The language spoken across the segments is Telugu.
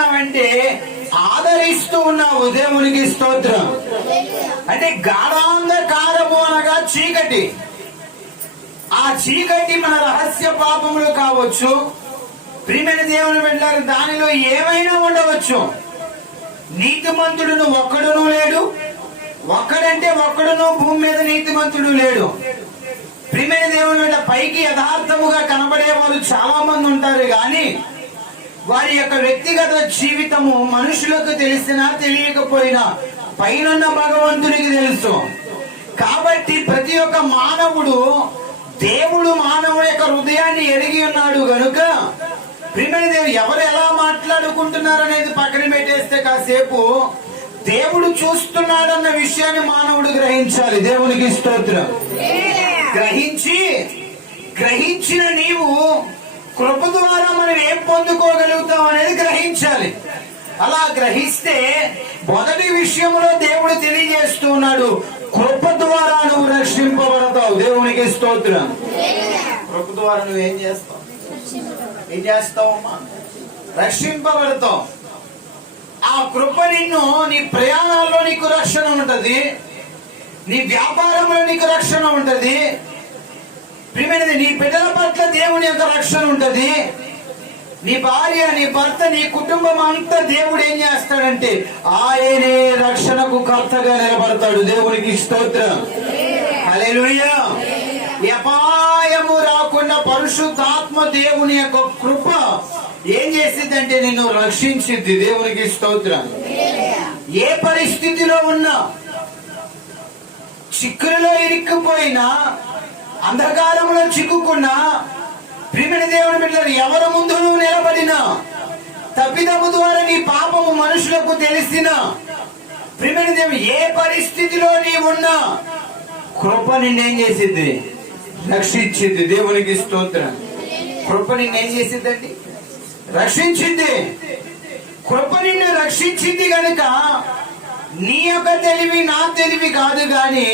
చేస్తున్నావంటే ఆదరిస్తూ ఉన్నావు. దేవునికి స్తోత్రం. అంటే గాఢాంధకారము అనగా చీకటి. ఆ చీకటి మన రహస్య పాపములు కావచ్చు. ప్రియమైన దేవుని బిడ్డలారా, దానిలో ఏమైనా ఉండవచ్చు. నీతిమంతుడును ఒక్కడును లేడు. ఒక్కడంటే ఒక్కడును భూమి మీద నీతిమంతుడు లేడు. ప్రియమైన దేవుని బిడ్డ, పైకి యథార్థముగా కనబడేవారు చాలా మంది ఉంటారు, కానీ వారి యొక్క వ్యక్తిగత జీవితము మనుషులకు తెలిసినా తెలియకపోయినా పైనున్న భగవంతునికి తెలుసు. కాబట్టి ప్రతి ఒక్క మానవుడు, దేవుడు మానవుడి యొక్క హృదయాన్ని ఎరిగి ఉన్నాడు గనుక, ప్రియమైన దేవుడు ఎవరు ఎలా మాట్లాడుకుంటున్నారు అనేది పక్కన పెట్టేస్తే కాసేపు దేవుడు చూస్తున్నాడన్న విషయాన్ని మానవుడు గ్రహించాలి. దేవునికి స్తోత్రం. గ్రహించిన నీవు కృప ద్వారా మనం ఏం పొందుకోగలుగుతాం అనేది గ్రహించాలి. అలా గ్రహిస్తే మొదటి విషయంలో దేవుడు తెలియజేస్తూ ఉన్నాడు, కృప ద్వారా నువ్వు రక్షింపబడతావు. దేవునికి స్తోత్రం. కృప ద్వారా నువ్వు ఏం చేస్తావమ్మా? రక్షింపబడతావు. ఆ కృప నిన్ను నీ ప్రయాణాల్లో నీకు రక్షణ ఉంటది, నీ వ్యాపారంలో నీకు రక్షణ ఉంటది, ప్రియమైనది నీ బిడ్డల పట్ల దేవుని యొక్క రక్షణ ఉంటది, నీ భార్య, నీ భర్త, నీ కుటుంబం అంతా దేవుడు ఏం చేస్తాడంటే ఆయనే రక్షణకు కర్తగా నిలబడతాడు. దేవునికి స్తోత్రం. హల్లెలూయా. అపాయము రాకుండా పరిశుద్ధాత్మ దేవుని యొక్క కృప ఏం చేసిద్దంటే నిన్ను రక్షించిద్ది. దేవునికి స్తోత్రం. ఏ పరిస్థితిలో ఉన్నా, చిక్కులలో ఇరుక్కుపోయినా, అంధకారంలో చిక్కుకున్నా, ప్రియమైన దేవుని బిడ్డలారా, ఎవరి ముందు నువ్వు నిలబడినా, తప్పిదము ద్వారా నీ పాపము మనుషులకు తెలిసినా, ప్రియమైన దేవుడు ఏ పరిస్థితిలో నీ ఉన్నా కృప నిన్నేం చేసిద్ది? రక్షించింది. దేవునికి స్తోత్రం. కృప నిన్నేం చేసిద్దండి? రక్షించింది. కృప నిన్ను రక్షించింది గనుక నీ యొక్క తెలివి నా తెలివి కాదు, గాని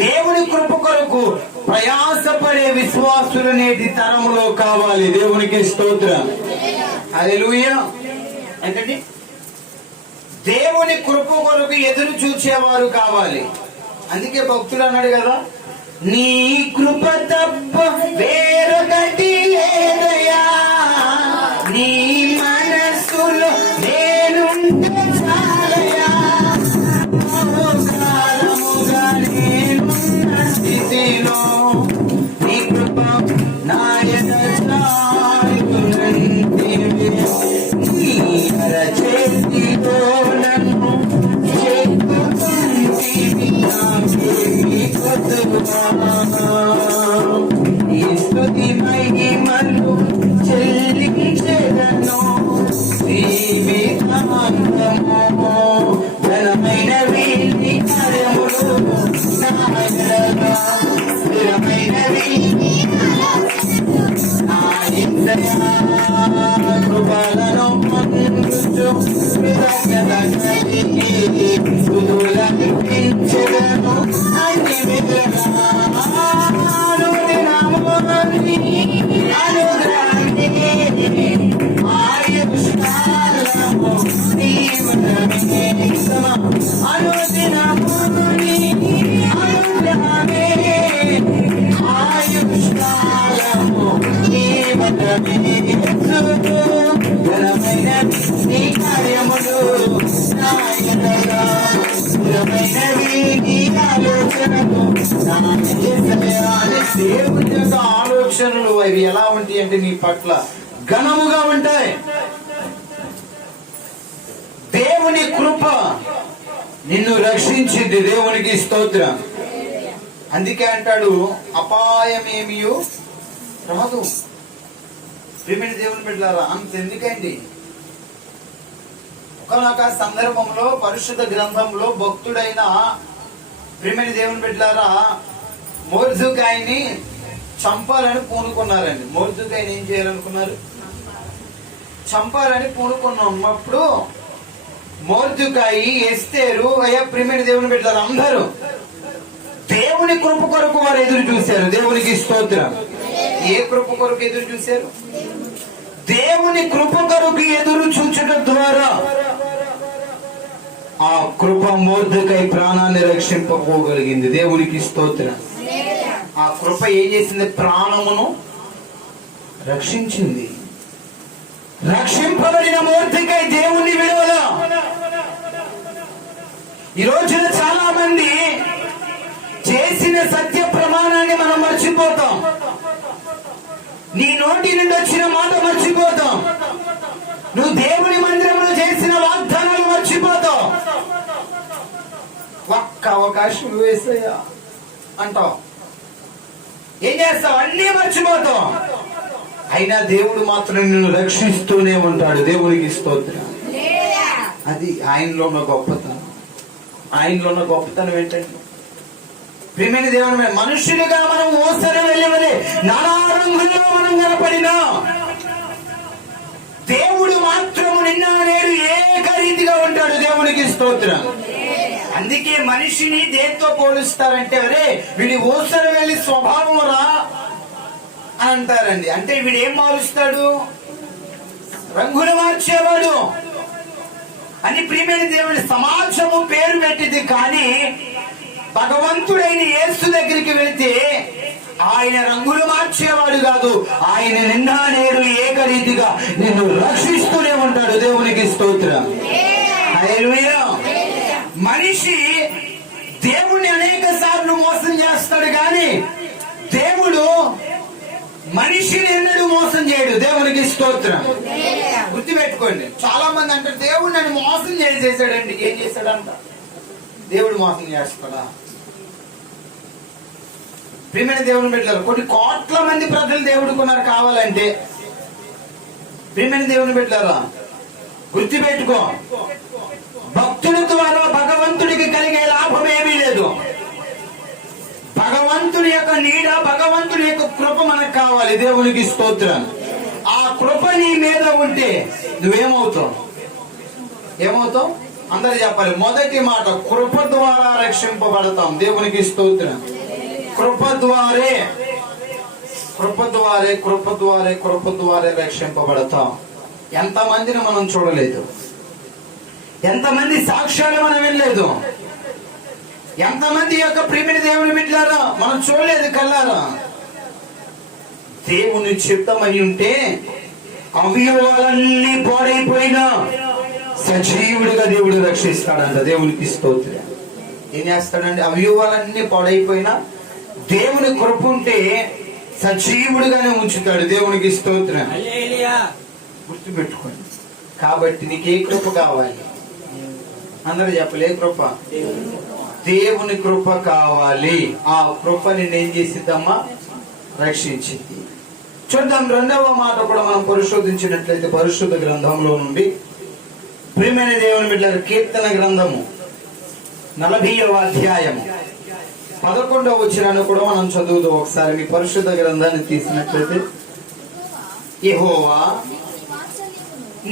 దేవుని కృప కొరకు ప్రయాసపడే విశ్వాసులు నేటి తరములో కావాలి. దేవునికి స్తోత్రం. హల్లెలూయా. ఏంటండి? దేవుని కృప కొరకు ఎదురు చూచేవారు కావాలి. అందుకే భక్తులు అన్నాడు కదా, నీ కృప తప్ప వేరొకటి లేదయా, నీ మనసులో నేనుంటే చాలయా, కాలముగా నేనున్న స్థితిలో నీ కృప నాయన చాలునంటివే, నీ అరచేతిలో నన్ను చేతుకుంటివి, నాకేమి కొదువా, ఈ స్తుతి మహిమలు చెల్లించెదను జీవితాంతము, ఘనమైనవి నీ కార్యములు నా ఎడల, స్థిరమైనవి నా యేసయ్యా, కృపలను పొందుచు కృతజ్ఞత కలిగి స్తుతులను పెంచెదను అన్ని విధులా, అనుదినముని అనుగ్రహాన్ని ఆయుష్కాలము నీవనమే, అనుదినముని అనుగ్రహమే ఆయుష్కాలము నీవనమే, ఘనమైన నీ కార్యములు నా ఎడల, స్థిరమైనవి నీ ఆలోచనలు నా యేసయ్యా. దేవుని యొక్క ఆలోచనలు అవి ఎలా ఉంటాయి అంటే నీ పట్ల ఘనముగా ఉంటాయి. దేవుని కృప నిన్ను రక్షించింది. దేవునికి స్తోత్రం. అందుకే అంటాడు, అపాయమేమీ రాదు. ప్రియమైన దేవుని బిడ్డలారా, అంతెందుకండి, ఒకనొక సందర్భంలో పరిశుద్ధ గ్రంథంలో భక్తుడైన ప్రియమైన దేవుని బిడ్డలారా మొర్దెకైని చంపాలని పూనుకున్నారండి. మొర్దెకైని ఏం చేయాలనుకున్నారు? చంపాలని పూనుకున్నప్పుడు మొర్దెకై, ఎస్తేరు, అయ్యా ప్రియమైన దేవుని బిడ్డలారా అందరూ దేవుని కృప కొరకు వారు ఎదురు చూశారు. దేవునికి స్తోత్రం. ఏ కృప కొరకు ఎదురు చూశారు? దేవుని కృప కొరకు ఎదురు చూచడం ద్వారా ఆ కృప మొర్దెకై ప్రాణాన్ని రక్షింపపోగలిగింది. దేవునికి స్తోత్రం. ఆ కృప ఏం చేసింది? ప్రాణమును రక్షించింది. రక్షింపబడిన మొర్దెకై దేవుని విడుదల. ఈ రోజున చాలా మంది చేసిన సత్య ప్రమాణాన్ని మనం మర్చిపోతాం. నీ నోటి నుండి వచ్చిన మాట మర్చిపోతాం. నువ్వు దేవుని మందిరంలో చేసిన వాగ్దానాలు మర్చిపోతావు. ఒక్క అవకాశం వేసయ్యా అంటావు. ఏం చేస్తావు? అన్నీ మర్చిపోతావు. అయినా దేవుడు మాత్రం నిన్ను రక్షిస్తూనే ఉంటాడు. దేవునికి స్తోత్రం. అది ఆయనలో ఉన్న గొప్పతనం. ఆయనలో ఉన్న గొప్పతనం ఏంటంటే, ప్రియమైన దేవుని మనుషులుగా మనం ఓసర వెళ్ళవలే నానా రంగుల్లో మనం కనపడినా దేవుడు మాత్రము నిన్న నేడు ఏకరీతిగా ఉంటాడు. దేవునికి స్తోత్రం. అందుకే మనిషిని దేంతో పోలుస్తారంటే, అరే వీడి ఓసర వెళ్ళి స్వభావం రా అని అంటారండి. అంటే వీడు ఏం మారుస్తాడు? రంగులు మార్చేవాడు అని ప్రియమైన దేవుని సమాజము పేరు పెట్టింది. కానీ భగవంతుడైన యేసు దగ్గరికి వెళితే ఆయన రంగులు మార్చేవాడు కాదు. ఆయన నిన్న నేడు ఏకరీతిగా నిన్ను రక్షిస్తూనే ఉంటాడు. దేవునికి స్తోత్రం. హల్లెలూయా. మనిషి దేవుణ్ణి అనేక సార్లు మోసం చేస్తాడు, కానీ దేవుడు మనిషిని ఎన్నడూ మోసం చేయడు. దేవునికి స్తోత్రం. గుర్తుపెట్టుకోండి. చాలా మంది అంటారు దేవుడు నన్ను మోసం చేసేసాడండి. ఏం చేశాడంట? దేవుడు మోసం చేస్తాడా? ప్రియమైన దేవుని బిడ్డలారా, కొన్ని కోట్ల మంది ప్రజలు దేవుడు కొన్నారు కావాలంటే. ప్రియమైన దేవుని బిడ్డలారా, గుర్తుపెట్టుకో, భక్తుల ద్వారా భగవంతుడికి కలిగే లాభం ఏమీ లేదు. భగవంతుని యొక్క నీడ, భగవంతుని యొక్క కృప మనకు కావాలి. దేవునికి స్తోత్రం. ఆ కృప నీ మీద ఉంటే నువ్వేమవుతావు? ఏమవుతావు? అందరూ చెప్పాలి. మొదటి మాట, కృప ద్వారా రక్షింపబడతాం. దేవునికి స్తోత్రం. కృప ద్వారే, కృప ద్వారే, కృప ద్వారే, కృప ద్వారే రక్షింపబడతాం. ఎంతమందిని మనం చూడలేదు, ఎంతమంది సాక్ష్యాలు మనం వినలేదు, ఎంతమంది యొక్క ప్రియమైన దేవుని బిడ్డలారా మనం చూడలేదు కల్లారా. దేవుని చిత్తమై ఉంటే అవయవాలన్నీ పాడైపోయినా సజీవుడిగా దేవుడు రక్షిస్తాడంట. దేవునికి స్తోత్రం. ఏం చేస్తాడండి? అవయవాలన్నీ పాడైపోయినా దేవుని కృప ఉంటే సజీవుడిగానే ఉంచుతాడు. దేవునికి స్తోత్రం. గుర్తుపెట్టుకోండి. కాబట్టి నీకు ఏ కృప కావాలి? అందరూ చెప్పలే కృప. దేవుని కృప కావాలి. ఆ కృప నిన్నేం చేసిద్దమ్మా? రక్షించింది. చూద్దాం, రెండవ మాట కూడా మనం పరిశోధించినట్లయితే పరిశుద్ధ గ్రంథంలో నుండి ప్రియమైన దేవుని బిడ్డల కీర్తన గ్రంథము 40వ అధ్యాయము 11వ వచనాన్ని కూడా మనం చదువుతూ ఒకసారి మీ పరిశుద్ధ గ్రంథాన్ని తీసినట్లయితే, యెహోవా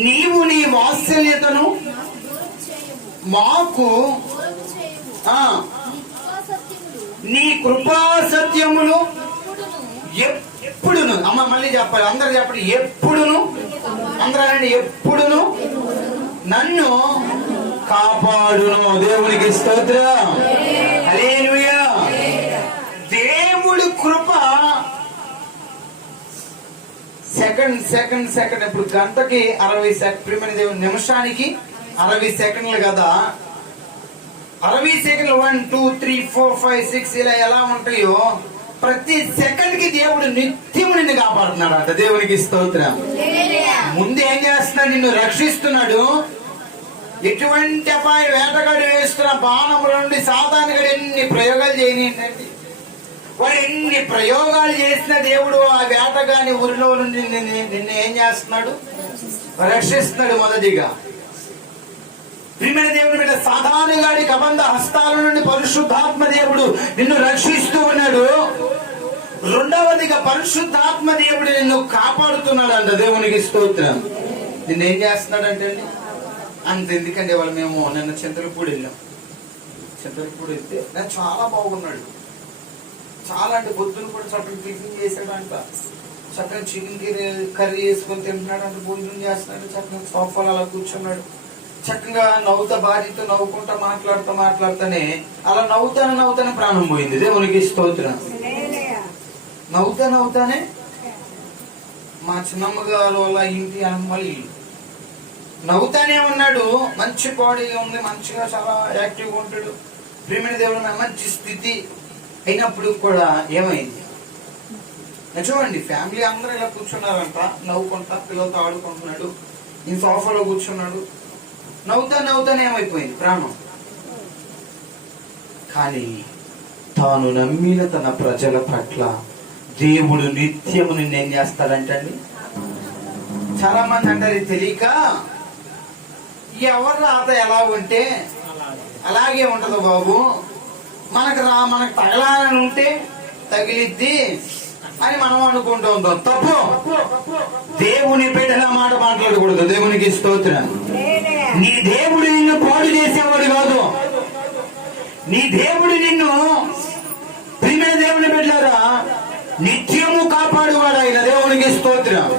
నీవు నీ వాత్సల్యతను మాకు నీ కృపా సత్యములు ఎప్పుడును, అమ్మ మళ్ళీ చెప్పాలి, అందరు చెప్పండి, ఎప్పుడును, అందరూ ఎప్పుడును నన్ను కాపాడును. దేవునికి స్తోత్రం. హల్లెలూయా. దేవుడి కృప సెకండ్ ఇప్పుడు గంటకి 60 సెకండ్, దేవుని నిమిషానికి 60 సెకండ్లు కదా. 60 సెకండ్లు 1 2 3 4 5 6 ఇలా ఎలా ఉంటాయో ప్రతి సెకండ్ కి దేవుడు నిత్యము నిన్ను కాపాడుతున్నాడు అంట. దేవునికి స్తోత్రం. ముందు ఏం చేస్తున్నాడు? నిన్ను రక్షిస్తున్నాడు. ఎటువంటి అపాయ వేటగాడు వేస్తున్న బాణముల నుండి సాతానుగాడు ఎన్ని ప్రయోగాలు చేయనియండి, వాడు ఎన్ని ప్రయోగాలు చేసిన దేవుడు ఆ వేటగాని ఊరిలో నుండి నిన్ను ఏం చేస్తున్నాడు? రక్షిస్తున్నాడు. మొదటిగా ప్రియమైన దేవుని మీద సాధారణగాడి కబంధ హస్తాల నుండి పరిశుద్ధాత్మ దేవుడు నిన్ను రక్షిస్తూ ఉన్నాడు. రెండవదిగా పరిశుద్ధాత్మ దేవుడు నిన్ను కాపాడుతున్నాడు అంట. దేవునికి స్తోత్రం. నిన్నేం చేస్తున్నాడు అంటే అంత ఎందుకంటే వాళ్ళు మేము నిన్న చింతలపూడి వెళ్ళాం. చింతలపూడి వెళ్తే నేను చాలా బాగున్నాడు, చాలా అంటే పొద్దున కూడా చప్పుడు టిఫిన్ చేశాడు అంట, చక్కగా చికెన్ కర్రీ వేసుకొని తింటున్నాడు, అంటే భోజనం చేస్తున్నాడు, చక్కగా సోఫాలో అలా కూర్చున్నాడు, చక్కగా నవ్వుతా భార్యతో నవ్వుకుంటా మాట్లాడుతానే అలా నవ్వుతానే ప్రాణం పోయింది. దేవునికి స్తోత్రం. నవ్వుతానే మా చిన్నమ్మ గారు వాళ్ళ ఇంటి అమ్మలు నవ్వుతానే ఉన్నాడు. మంచి బాడీ ఉంది, మంచిగా చాలా యాక్టివ్గా ఉంటాడు. ప్రియమైన దేవుడు మంచి స్థితి అయినప్పుడు కూడా ఏమైంది చూడండి, ఫ్యామిలీ అందరూ ఇలా కూర్చున్నారంట, నవ్వుకుంటా పిల్లలతో ఆడుకుంటున్నాడు, ఈ సోఫాలో కూర్చున్నాడు, నవ్వుతానే ఏమైపోయింది ప్రాణం. కానీ తాను నమ్మిన తన ప్రజల పట్ల దేవుడు నిత్యము నిన్నేం చేస్తాడంటండి. చాలా మంది అంటారు తెలియక, ఎవరు రాత ఎలా ఉంటే అలాగే ఉంటదు బాబు, మనకు తగలాలని ఉంటే తగిలిద్ది అని మనం అనుకుంటూ ఉంటాం. తప్పు. దేవుని బిడ్డల మాట మాట్లాడకూడదు. దేవునికి స్తోత్రం. నీ దేవుడు నిన్ను పాడు చేసేవాడు కాదు. నీ దేవుడు నిన్ను ప్రియమైన దేవుని బిడ్డలారా నిత్యము కాపాడువాడు ఆయన. దేవునికి స్తోత్రం.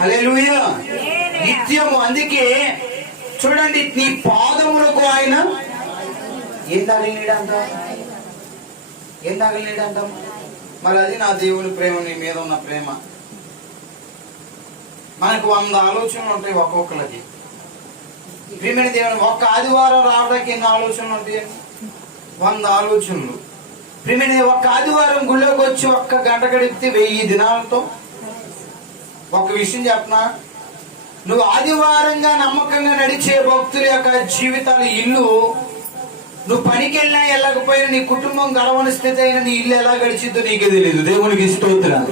హల్లెలూయా. నిత్యము. అందుకే చూడండి, నీ పాదములకు ఆయన ఏం తగలినాడంట. మరి అది నా దేవుని ప్రేమ, నీ మీద ఉన్న ప్రేమ. మనకు 100 ఆలోచనలు ఉంటాయి ఒక్కొక్కరికి. ప్రియమైన దేవుని ఒక్క ఆదివారం రావడానికి ఎన్ని ఆలోచనలు ఉంటాయి? 100 ఆలోచనలు. ప్రియమైన ఒక్క ఆదివారం గుళ్ళోకి వచ్చి ఒక్క గంట గడిపితే 1000 దినాలతో. ఒక విషయం చెప్పనా, నువ్వు ఆదివారంగా నమ్మకంగా నడిచే భక్తుల యొక్క జీవితాల ఇల్లు, నువ్వు పనికి వెళ్ళినా వెళ్ళకపోయినా నీ కుటుంబం గడవని స్థితి అయినా నీ ఇల్లు ఎలా గడిచిద్దో నీకే తెలియదు. దేవునికి స్తోత్రం.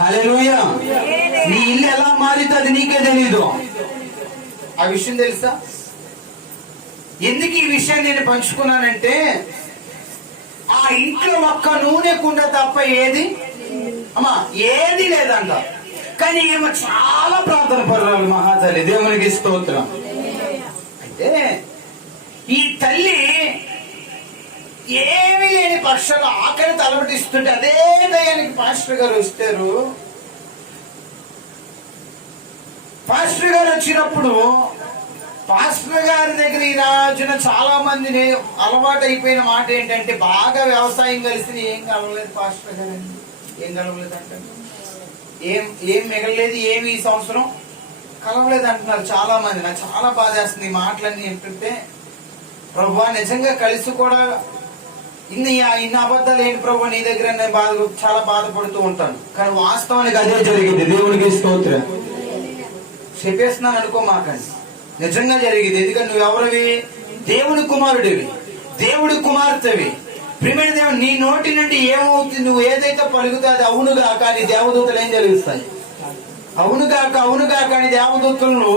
హల్లెలూయా. నీ ఇల్లు ఎలా మారితే అది నీకే తెలీదు. ఆ విషయం తెలుసా? ఎందుకు ఈ విషయాన్ని నేను పంచుకున్నానంటే, ఆ ఇంట్లో ఒక్క నూనె కుండ తప్ప ఏది లేదంట. కానీ ఏమో చాలా ప్రార్థన పరురాలు మహాతల్లి. దేవునికి స్తోత్రం. అయితే ఈ తల్లి ఏమీ లేని పక్షాలు ఆకలి తలబడిస్తుంటే అదే దయానికి పాస్టర్ గారు వస్తారు. పాస్టర్ గారు వచ్చినప్పుడు పాస్టర్ గారి దగ్గర ఈ రోజున చాలా మందిని అలవాటు అయిపోయిన మాట ఏంటంటే, బాగా వ్యవసాయం కలిసి ఏం కలవలేదు పాస్టర్ గారు అండి, ఏం కలవలేదు అంటే ఏం మిగలలేదు, ఏమి ఈ సంవత్సరం కలవలేదు అంటున్నారు చాలా మంది. నాకు చాలా బాధేస్తుంది ఈ మాటలన్నీ ఏంటంటే, ప్రభువా నిజంగా కలిసి కూడా ఇన్ని అబద్ధాలు ఏంటి ప్రభు నీ దగ్గర నేను చాలా బాధపడుతూ ఉంటాను. కానీ వాస్తవానికి అదే జరిగింది. దేవునికి స్తోత్రం. చెప్పేస్తున్నాను అనుకో మాకండి, నిజంగా జరిగింది. ఎందుకంటే నువ్వెవరివి? దేవుడి కుమారుడివి, దేవుడి కుమార్తెవి. ప్రియమైన దేవుడు, నీ నోటి నుండి ఏమవుతుంది, నువ్వు ఏదైతే పలుకుతా అది అవునుగా కానీ దేవదూతలు ఏం జరిగిస్తాయి? అవునుగా కానీ దేవదూతలను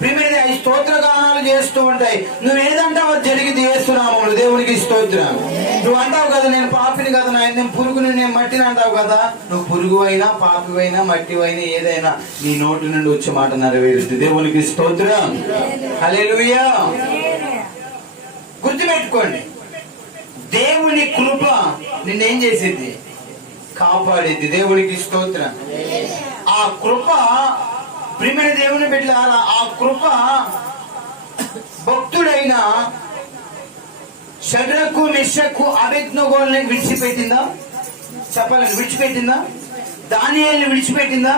ప్రియమైన ఈ స్తోత్ర గానాలు చేస్తూ ఉంటాయి. నువ్వేదంటావు అది జరిగింది యేసునామములో. దేవునికి స్తోత్రం. నువ్వు అంటావు కదా, నేను పాపిని కదా, నేను పురుగుని, నేను మట్టిని అంటావు కదా. నువ్వు పురుగు అయినా పాపివైనా మట్టివైనా ఏదైనా నీ నోటి నుండి వచ్చే మాట నెరవేరుద్ది. దేవునికి స్తోత్రం. హల్లెలూయా. గుర్తుపెట్టుకోండి, దేవుని కృప నిన్నేం చేసింది? కాపాడింది. దేవునికి స్తోత్రం. ఆ కృప ప్రియమైన దేవుని బిడ్డలారా, ఆ కృప భక్తుడైన షడ్రకు మెషకు అబేద్నెగోల్ని విడిచిపెట్టిందా? చెప్పాలని విడిచిపెట్టిందా? దానియేలుని విడిచిపెట్టిందా?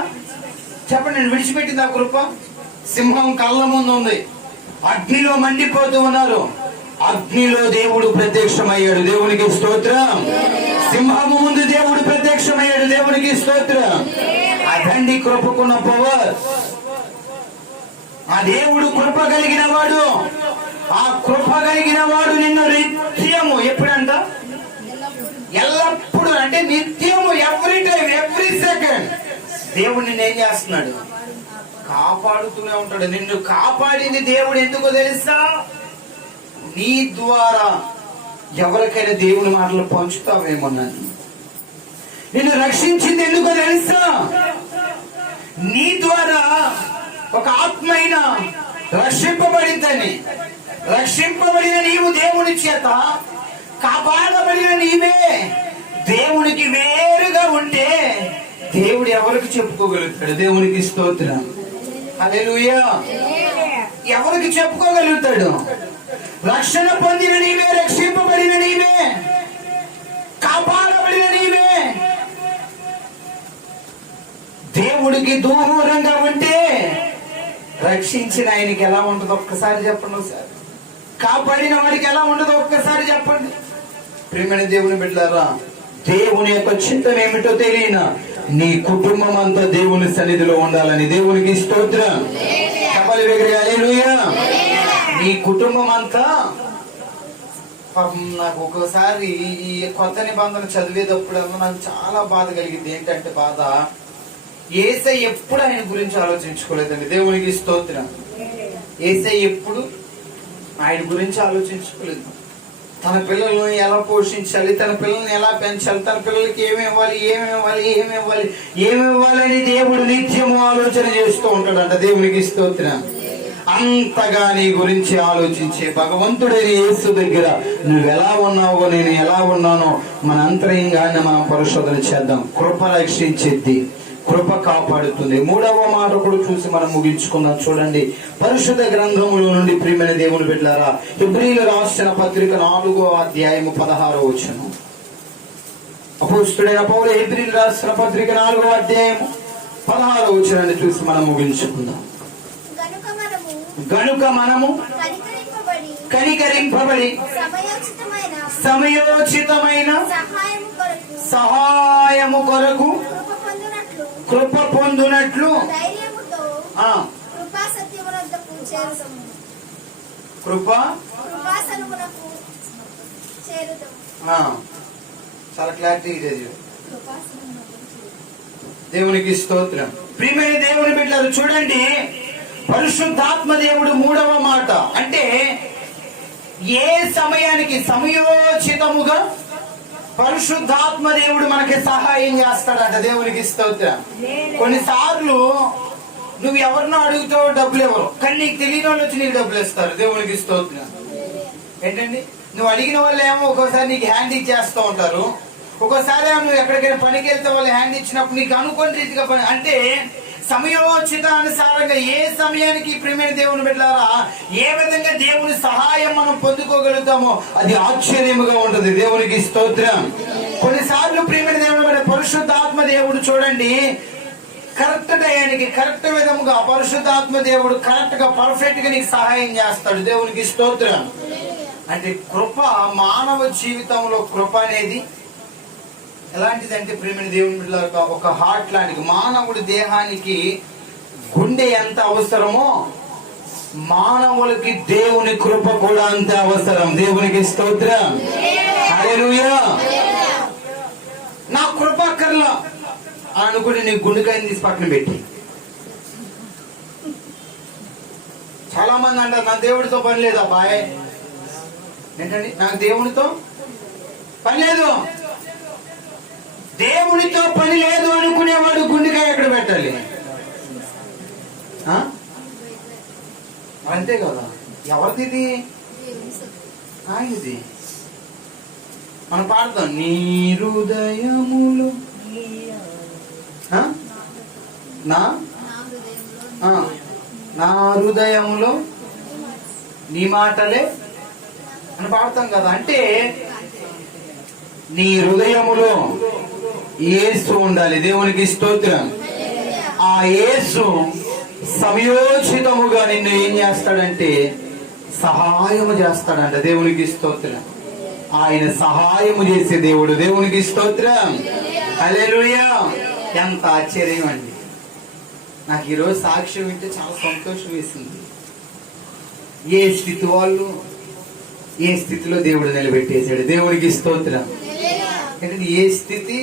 చెప్పండి, విడిచిపెట్టిందా కృప? సింహం కళ్ళ ముందు ఉంది, అగ్నిలో మండిపోతూ ఉన్నారు. అగ్నిలో దేవుడు ప్రత్యక్షమయ్యాడు. దేవునికి స్తోత్రం. సింహము ముందు దేవుడు ప్రత్యక్షమయ్యాడు. దేవునికి స్తోత్రం. అదండి కృపకున్న పవర్. ఆ దేవుడు కృప కలిగిన వాడు. ఆ కృప కలిగిన వాడు నిన్ను నిత్యము, ఎప్పుడంట? ఎల్లప్పుడు, అంటే నిత్యము, ఎవ్రీ టైం, ఎవ్రీ సెకండ్ దేవుడు నిన్ను ఏం చేస్తున్నాడు? కాపాడుతూనే ఉంటాడు. నిన్ను కాపాడింది దేవుడు ఎందుకో తెలుసా? నీ ద్వారా ఎవరికైనా దేవుని మాటలు పంచుతావేమోనని. నిన్ను రక్షించింది ఎందుకో తెలుసా? నీ ద్వారా ఒక ఆత్మైన రక్షింపబడిందని. రక్షింపబడిన నీవు దేవుని చేత, కాపాడబడిన నీవే దేవునికి వేరుగా ఉంటే దేవుడు ఎవరికి చెప్పుకోగలుగుతాడు? దేవునికి స్తోత్రం. హల్లెలూయా. ఎవరికి చెప్పుకోగలుగుతాడు? రక్షణ పొందిన నీవే, రక్షింపబడిన నీవే, కాపాడబడిన నీవే. దేవుడికి దూరంగా ఉంటే రక్షించిన ఆయనకి ఎలా ఉండదు ఒక్కసారి చెప్పండి. ఒకసారి కాపాడిన వాడికి ఎలా ఉండదు ఒక్కసారి చెప్పండి. ప్రియమైన దేవుని బిడ్డలారా, దేవుని యొక్క చిత్తం ఏమిటో తెలియనా నీ కుటుంబం అంతా దేవుని సన్నిధిలో ఉండాలని. దేవునికి స్తోత్రం. చెప్పాలి వేగంగా హల్లెలూయా. నీ కుటుంబం అంతా. నాకు ఒక్కోసారి ఈ కొత్త నిబంధన చదివేటప్పుడల్లా నాకు చాలా బాధ కలిగింది. ఏంటంటే బాధ, యేసై ఎప్పుడు ఆయన గురించి ఆలోచించుకోలేదండి. దేవునికి స్తోత్రం. యేసై ఎప్పుడు ఆయన గురించి ఆలోచించుకోలేదు. తన పిల్లలను ఎలా పోషించాలి, తన పిల్లల్ని ఎలా పెంచాలి, తన పిల్లలకి ఏమివ్వాలి అని దేవుడు నిత్యము ఆలోచన చేస్తూ ఉంటాడంట. దేవునికి స్తోత్రం. అంతగా నీ గురించి ఆలోచించే భగవంతుడైన యేసు దగ్గర నువ్వెలా ఉన్నావో నేను ఎలా ఉన్నానో మన అంతరంగాన్ని మనం పరిశోధన చేద్దాం. కృప రక్షించేది, కృప కాపాడుతుంది. మూడవ మాట కూడా చూసి మనం ముగించుకుందాం. చూడండి పరిశుద్ధ గ్రంథములో నుండి ప్రియమైన దేవుని బిడ్డలారా, హెబ్రీయులకు రాసిన పత్రిక 4వ అధ్యాయము 16వ వచనం. అపోస్తలుడైన పౌలు హెబ్రీయులకు రాసిన పత్రిక 4వ అధ్యాయము 16వ వచనాన్ని చూసి మనం ముగించుకుందాం. గనుక మనము కనికరింపబడి సమయోచితమైన సహాయము కొరకు కృప పొందునట్లు చాలా క్లారిటీ చదివారు. దేవునికి స్తోత్రం. ప్రియమైన దేవుని బిడ్డలారా, చూడండి పరిశుద్ధాత్మ దేవుడు మూడవ మాట అంటే ఏ సమయానికి సమయోచితముగా పరిశుద్ధాత్మ దేవుడు మనకి సహాయం చేస్తాడంట. దేవునికి స్తోత్రం. కొన్నిసార్లు నువ్వు ఎవరినో అడుగుతావు, డబ్బులు ఎవరు, కానీ నీకు తెలియని వాళ్ళు వచ్చి నీకు డబ్బులు ఇస్తారు. దేవునికి స్తోత్రం. ఏంటండి, నువ్వు అడిగిన వాళ్ళు ఏమో ఒక్కోసారి నీకు హ్యాండ్ ఇచ్చేస్తూ ఉంటారు. ఒక్కోసారి నువ్వు ఎక్కడికైనా పనికి వెళ్తే వాళ్ళు హ్యాండ్ ఇచ్చినప్పుడు నీకు అనుకోని రీతిగా పని అంటే సమయోచితానుసారంగా ఏ సమయానికి ప్రియమైన దేవుని బిడ్డలారా ఏ విధంగా దేవుని సహాయం మనం పొందుకోగలుగుతామో అది ఆశ్చర్యముగా ఉంటుంది. దేవునికి స్తోత్రం. కొన్నిసార్లు ప్రియమైన దేవుని బిడ్డ పరిశుద్ధాత్మ దేవుడు చూడండి కరెక్ట్ టయానికి కరెక్ట్ విధముగా పరిశుద్ధాత్మ దేవుడు కరెక్ట్ గా పర్ఫెక్ట్ గా నీకు సహాయం చేస్తాడు. దేవునికి స్తోత్రం. అంటే కృప మానవ జీవితంలో కృప అనేది ఎలాంటిదంటే ప్రియమైన దేవుని బిడ్డలారా ఒక హార్ట్ లాంటిది. మానవుడి దేహానికి గుండె ఎంత అవసరమో మానవులకి దేవుని కృప కూడా అంతే అవసరం. దేవునికి స్తోత్రం. హల్లెలూయా. నా కృప అక్కర్లా అనుకుని నీ గుండెకాయని తీసి పక్కన పెట్టి. చాలా మంది అంటారు నా దేవుడితో పని లేదా బాయ్. ఏంటండి, నాకు దేవుడితో పని లేదు. దేవుడితో పని లేదు అనుకునేవాడు గుండెకాయ ఎక్కడ పెట్టాలి? అంతే కదా. ఎవరిది ఇది? ఆయనది. మనం పాడతాం నీ హృదయములు నా హృదయములో నీ మాటలే అని పాడతాం కదా. అంటే నీ హృదయములో యేసు ఉండాలి. దేవునికి స్తోత్రం. ఆ యేసు సమయోచితముగా నిన్ను ఏం చేస్తాడంటే సహాయము చేస్తాడంట. దేవునికి స్తోత్రం. ఆయన సహాయము చేసే దేవుడు. దేవునికి స్తోత్రం. హల్లెలూయా. ఎంత ఆశ్చర్యం అండి. నాకు ఈరోజు సాక్ష్యం వింటే చాలా సంతోషం వేసింది. ఏ స్థితి వాళ్ళు ఏ స్థితిలో దేవుడు నిలబెట్టేశాడు. దేవునికి స్తోత్రం. ఏంటంటే ఏ స్థితి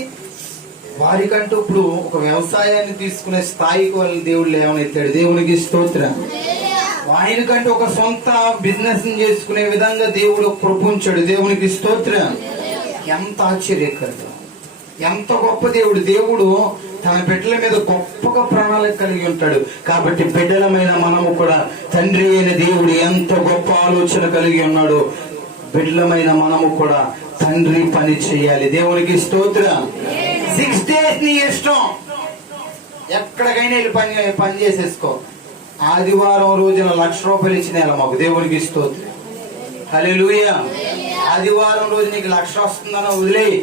వారికంటూ ఇప్పుడు ఒక వ్యవసాయాన్ని తీసుకునే స్థాయికి వాళ్ళు దేవుడు లేవనెత్తాడు. దేవునికి స్తోత్రం. ఆయనకంటూ ఒక సొంత బిజినెస్ చేసుకునే విధంగా దేవుడు కృపించాడు. దేవునికి స్తోత్రం. ఎంత ఆశ్చర్యకరం, ఎంత గొప్ప దేవుడు. దేవుడు తన బిడ్డల మీద గొప్పగా ప్రణాళిక కలిగి ఉంటాడు. కాబట్టి బిడ్డలమైన మనము కూడా తండ్రి అయిన దేవుడు ఎంత గొప్ప ఆలోచన కలిగి ఉన్నాడు. బిడ్డలమైన మనము కూడా తండ్రి పని చేయాలి. దేవునికి స్తోత్రం. 6 days నీ ఇష్టం, ఎక్కడికైనా వెళ్ళి పని చేసేసుకో. ఆదివారం రోజున 1,00,000 రూపాయలు ఇచ్చిన మాకు, దేవునికి స్తోత్రం. హల్లెలూయా. ఆదివారం రోజు నీకు 1,00,000 వస్తుందని వదిలేయి.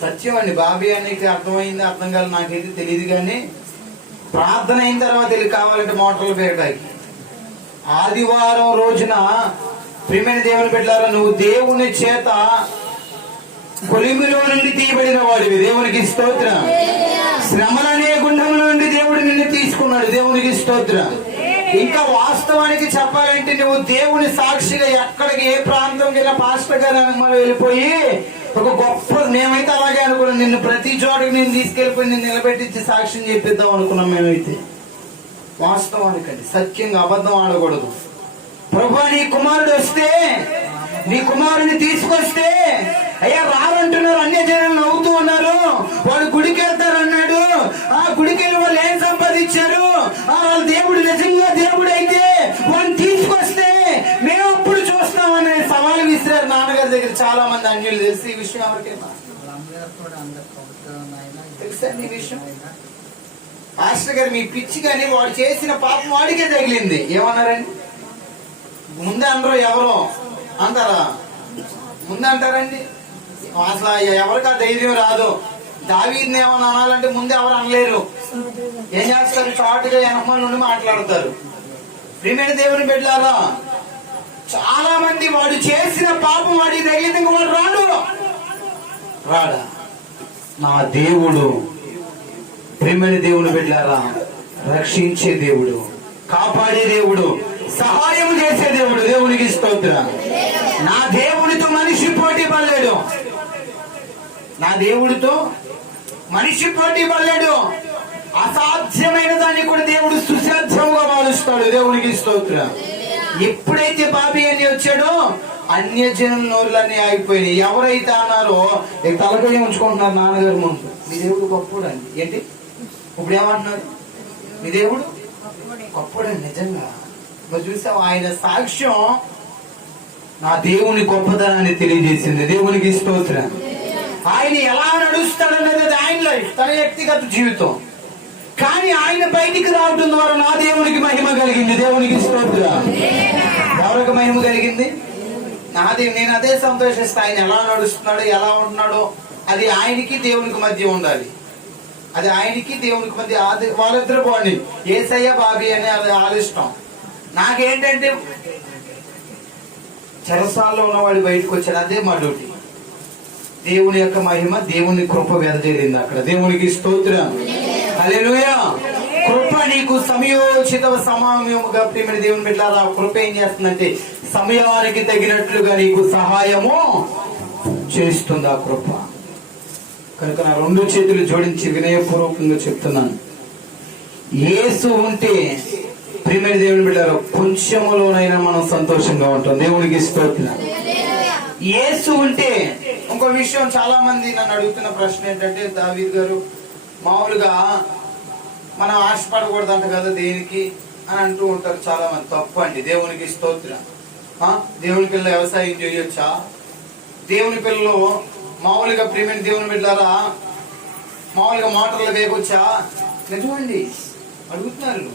సత్యం అండి. బాబీ అన్నకి అర్థమైంది అర్థం కాదు నాకైతే తెలియదు, కానీ ప్రార్థన అయిన తర్వాత వెళ్ళి కావాలంటే మోటార్లు పేరటానికి. ఆదివారం రోజున ప్రియమైన దేవుని బిడ్డలారా, నువ్వు దేవుని చేత కొలిమిలో నుండి తీయబడిన వాడివి, దేవునికి స్తోత్రం. శ్రమలనే గుండముల నుండి దేవుడు నిన్ను తీసుకున్నాడు, దేవునికి స్తోత్రం. ఇంకా వాస్తవానికి చెప్పాలంటే నువ్వు దేవుని సాక్షిగా ఎక్కడికి ఏ ప్రాంతం వెళ్ళినా పాస్టర్ గారు మనం వెళ్ళిపోయి ఒక గొప్ప, మేమైతే అలాగే అనుకున్నాం, నిన్ను ప్రతి చోటకి నేను తీసుకెళ్లిపోయి నిన్ను నిలబెట్టించి సాక్ష్యం చెప్పిద్దాం అనుకున్నాం మేమైతే. వాస్తవానికండి, సత్యంగా అబద్ధం ఆడకూడదు. ప్రభు నీ కుమారుడు వస్తే, నీ కుమారుని తీసుకొస్తే, అయ్యా రారంటున్నారు, అన్య జనాలు నవ్వుతూ ఉన్నారు, వాళ్ళు గుడికి వెళ్తారన్నాడు, ఆ గుడికి వెళ్ళి వాళ్ళు ఏం సంపాదించారు, వాళ్ళ దేవుడు నిజంగా దేవుడు అయితే వాళ్ళని తీసుకొస్తే మేము అప్పుడు చూస్తామనే సవాలు విసిరారు నాన్నగారి దగ్గర చాలా మంది అన్యులు. తెలిసి ఈ విషయం ఎవరికైనా తెలుసా? ఈ విషయం మాస్టర్ గారు మీ పిచ్చి, కానీ వాడు చేసిన పాపం వాడికే తగిలింది. ఏమన్నారండి? ముందే అనరు, ఎవరో అంటారా? ముందే అంటారండి. అసలు ఎవరికి ఆ ధైర్యం రాదు. దావీదుని ఏమన్నా అనాలంటే ముందే ఎవరు అనలేరు. ఏం చేస్తారు? చాటుగా వెనకమాల నుండి మాట్లాడతారు. ప్రియమైన దేవుని బిడ్డలారా, చాలా మంది వాడు చేసిన పాపం వాడికి తగిలింది, ఇంక వాడు రాడా? నా దేవుడు, ప్రియమైన దేవుని బిడ్డలారా, రక్షించే దేవుడు, కాపాడే దేవుడు, సహాయం చేసే దేవుడు, దేవునికి స్తోత్రం. నా దేవుడితో మనిషి పోటీ పడలేడు. నా దేవుడితో మనిషి పోటీ పడలేడు. అసాధ్యమైన దాన్ని కూడా దేవుడు సుసాధ్యంగా మారుస్తాడు, దేవునికి స్తోత్రం. ఎప్పుడైతే బాబీ అని వచ్చాడో అన్య జనుల నోరులన్నీ ఆగిపోయినాయి. ఎవరైతే అన్నారో తలకాయ ఉంచుకుంటున్నారు నాన్నగారు ముందు, మీ దేవుడు గొప్పడు అండి. ఏంటి ఇప్పుడు ఏమంటున్నారు? మీ దేవుడు గొప్పడండి. నిజంగా మరి చూసావు, ఆయన సాక్ష్యం నా దేవుని గొప్పతనాన్ని తెలియజేసింది, దేవునికి స్తోత్రం. ఆయన ఎలా నడుస్తాడనేది ఆయన లైఫ్, తన వ్యక్తిగత జీవితం. కానీ ఆయన బయటికి రావడం ద్వారా నా దేవునికి మహిమ కలిగింది, దేవునికి స్తోత్రం. ఎవరికి మహిమ కలిగింది? నా దేవుడు. నేను అదే సంతోషిస్తా. ఆయన ఎలా నడుస్తున్నాడో ఎలా ఉంటున్నాడో అది ఆయనకి దేవునికి మధ్య ఉండాలి. అది ఆయనకి దేవునికి మధ్య వాళ్ళిద్దరు బాగుంది. యేసయ్య బాబీ అని అది ఆలోచిస్తాం. నాకేంటంటే చెరసాల్లో ఉన్నవాడు బయటకు వచ్చాడు, అదే మా డ్యూటీ. దేవుని యొక్క మహిమ, దేవుని కృప వెదజల్లింది అక్కడ, దేవునికి స్తోత్రం. హల్లెలూయా. కృప నీకు సమయోచిత సమయముగా, ప్రియమైన దేవుని బిడ్డలారా, కృప ఏం చేస్తుందంటే సమయానికి తగినట్లుగా నీకు సహాయము చేస్తుంది ఆ కృప. కనుక నా 2 చేతులు జోడించి వినయపూర్వకంగా చెప్తున్నాను, యేసు ఉంటే ప్రియమైన దేవుని బిడ్డలారా కొంచెములోనైనా మనం సంతోషంగా ఉంటాం, దేవునికి స్తోత్రం. యేసు ఉంటే. ఇంకో విషయం, చాలా మంది నన్ను అడుగుతున్న ప్రశ్న ఏంటంటే, దావీద్ గారు మామూలుగా మనం ఆశపడకూడదంట కదా దేనికి అని అంటూ ఉంటారు చాలా మంది. తప్పు అండి, దేవునికి స్తోత్రం. దేవుని పిల్లలు వ్యవసాయం చేయొచ్చా? దేవుని పిల్లలు మామూలుగా ప్రియమైన దేవుని బిడ్డలారా మామూలుగా మోటార్లు వేయవచ్చా? నిజమండి, అడుగుతున్నారు.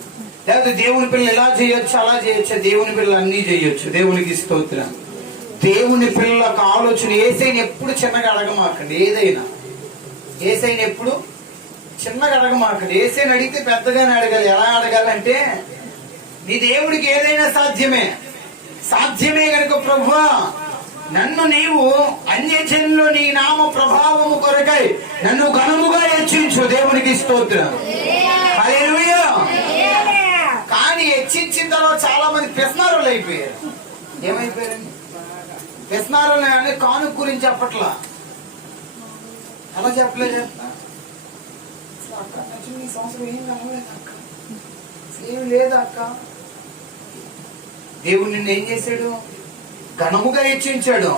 లేకపోతే దేవుని పిల్లలు ఎలా చేయొచ్చు అలా చేయొచ్చా? దేవుని పిల్లలు అన్ని చేయొచ్చు, దేవునికి స్తోత్రం. దేవుని పిల్లలకు ఆలోచన, ఏసైని ఎప్పుడు చిన్నగా అడగమాకండి. ఏదైనా ఏసైని ఎప్పుడు చిన్నగా అడగమాకండి. ఏసైని అడిగితే పెద్దగానే అడగాలి. ఎలా అడగాలంటే, నీ దేవుడికి ఏదైనా సాధ్యమే. సాధ్యమే కనుక ప్రభువా నన్ను నీవు అన్యజనుల్లో నీ నామ ప్రభావము కొరకై నన్ను ఘనముగా హెచ్చించు, దేవునికి స్తోత్రం. హల్లెలూయా. కానీ హెచ్చించిన తర్వాత చాలా మంది పెసనారులు అయిపోయారు. ఏమైపోయారండి? పెసనారులు అని కానుక గురించి చెప్పట్లా, అలా చెప్పలేదు. అక్క ఈ సంవత్సరం ఏం కలవలేదు అక్క, ఏం లేదు అక్క. దేవుడు నిన్ను ఏం చేశాడు? ఘనముగా హెచ్చించాడు.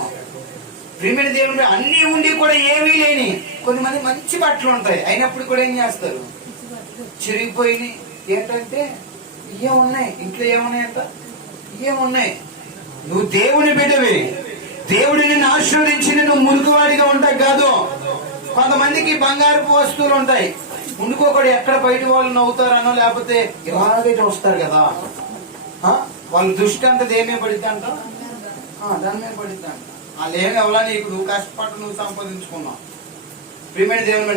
ప్రియమైన దేవుడు అన్ని ఉండి కూడా ఏమీ లేని కొంతమంది మంచి బట్టలు ఉంటాయి, అయినప్పుడు కూడా ఏం చేస్తారు? చిరిగిపోయి. ఏంటంటే ఏమున్నాయి ఇంట్లో, ఏమున్నాయంట, ఏమున్నాయి. నువ్వు దేవుని బిడ్డవి, దేవుడు నిన్ను ఆశీర్వదించి నువ్వు మురుగువాడిగా ఉంటాయి కాదు. కొంతమందికి బంగారపు వస్తువులు ఉంటాయి, ఉండుకోకూడదు. ఎక్కడ బయట వాళ్ళు నవ్వుతారనో లేకపోతే ఇలాగే చూస్తారు కదా. వాళ్ళ దృష్టి అంతా దేని పడిద్ది అంట, దాని మీద పడిద్ది అంట. వాళ్ళు ఏమి ఎవరా నీకు, నువ్వు కష్టపడి నువ్వు సంపాదించుకున్నావు. ప్రియమైన దేవుని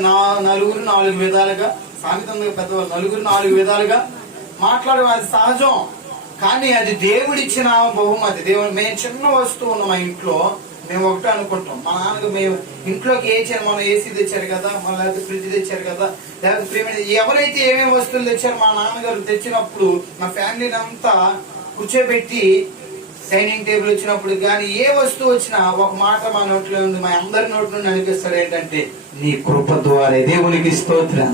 నలుగురు 4 విధాలుగా, సామెతంగా పెద్దవాళ్ళు నలుగురు 4 విధాలుగా మాట్లాడడం అది సహజం. కానీ అది దేవుడిచ్చిన బహుమతి. దేవుడు, మేము చిన్న వస్తువు ఉన్నాం మా ఇంట్లో, మేము ఒకటే అనుకుంటాం. మా నాన్నకు మేము ఇంట్లోకి మన ఏసీ తెచ్చారు కదా, మన లేకపోతే ఫ్రిడ్జ్ తెచ్చారు కదా, లేకపోతే ప్రియమైన ఎవరైతే ఏమేమి వస్తువులు తెచ్చారో మా నాన్నగారు తెచ్చినప్పుడు మా ఫ్యామిలీని అంతా కూర్చోబెట్టి డైనింగ్ టేబుల్ వచ్చినప్పుడు కానీ ఏ వస్తువు వచ్చినా ఒక మాట మా నోట్లో ఉంది, మా అందరి నోటి నుండి అనిపిస్తాడు ఏంటంటే, నీ కృప ద్వారా. దేవునికి స్తోత్రం.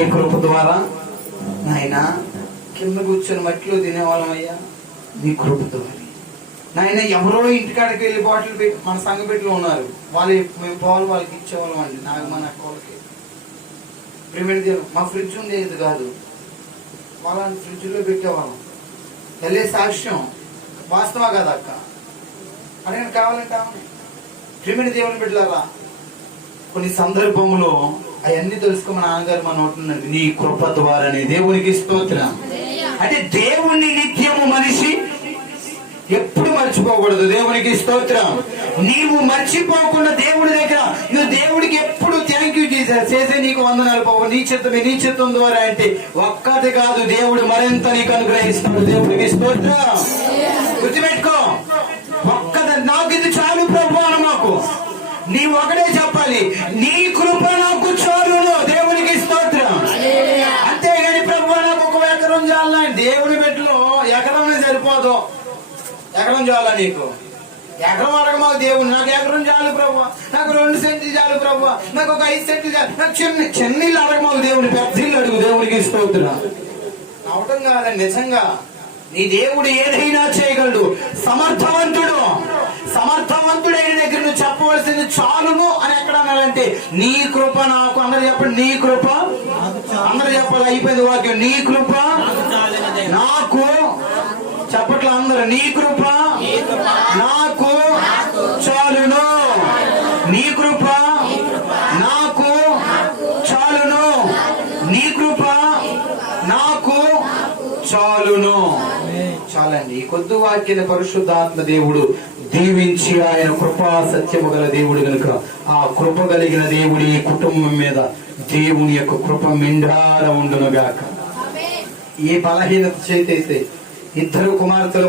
ఏ కృప ద్వారా నాయన కింద కూర్చొని మట్టిలో తినేవాళ్ళం అయ్యా, నీ కృప ద్వారా. నాయన ఎవరో ఇంటికాడికి వెళ్ళి బాటిల్ పెట్టి మన సంఘ పెట్టిలో ఉన్నారు, మేము పాలు వాళ్ళకి ఇచ్చేవాళ్ళం అండి, నాకు మన అక్కలకి. ప్రియమైన దేవుడు, మా ఫ్రిడ్జ్ ఉండేది కాదు, వాళ్ళని ఫ్రిడ్జ్ లో పెట్టేవాళ్ళం. వెళ్ళే సాక్ష్యం వాస్తవా కదా అక్క, అడగండి కావాలంటే. ప్రియమైన దేవుని బిడ్డలారా, కొన్ని సందర్భంలో అవన్నీ తెలుసుకో మా నాన్నగారు మా నోటున్నది, నీ కృప ద్వారానే. దేవునికి స్తోత్రం. అంటే దేవుణ్ణి నిత్యము మనిషి ఎప్పుడు మర్చిపోకూడదు. దేవునికి స్తోత్రం. నీవు మర్చిపోకుండా దేవుడి దగ్గర నువ్వు దేవుడికి ఎప్పుడు థ్యాంక్ యూ చేసే నీకు వందనాలు పోవు. నీ చిత్తం ద్వారా అంటే ఒక్కటి కాదు, దేవుడు మరింత నీకు అనుగ్రహిస్తాడు. దేవుడికి స్తోత్రం. గుర్తుపెట్టుకో, నాకు ఇది చాలు ప్రభు అని మాకు నీవు ఒకటే చెప్పాలి, నీ కృప నాకు చాలును. దేవునికి స్తోత్రం. అంతేగాని ప్రభు నాకు 1 ఎకరం చాలని, దేవుడి బిడ్డలో ఎకరం సరిపోదు. ఎకరం చాలా నీకు, ఎకరం అడగ మాకు దేవుడు, నాకు ఎకరం చాలు ప్రభు, నాకు 2 సెంట్లు చాలు ప్రభు, నాకు ఒక 5 సెంట్లు చాలు, నాకు చిన్న ఇల్లు అడగ మాకు దేవుడు, పెద్ద ఇల్లు అడుగు. దేవుడికి స్తోత్రం. అవటం కాదండి, నిజంగా నీ దేవుడు ఏదైనా చేయగలడు. సమర్థవంతుడైన దగ్గర నువ్వు చెప్పవలసింది చాలును అని ఎక్కడ అన్నాడంటే, నీ కృప నాకు. అందరూ చెప్పండి, నీ కృప. అందరూ చెప్పాలి, అయిపోయింది వాక్యం. నీ కృప నాకు. చెప్పట్లా అందరూ, నీ కృప నాకు చాలును. నీ కృప నాకు చాలును. నీ కృప నాకు చాలును. చాలండి. ఈ కొద్ది వాక్యాన్ని పరిశుద్ధాత్మ దేవుడు దీవించి, ఆయన కృపా సత్యము గల దేవుడు కనుక ఆ కృప కలిగిన దేవుడి ఈ కుటుంబం మీద దేవుని యొక్క కృప మెండార ఉండునుగాక. ఏ బలహీనత చేతైతే 2 కుమార్తెలు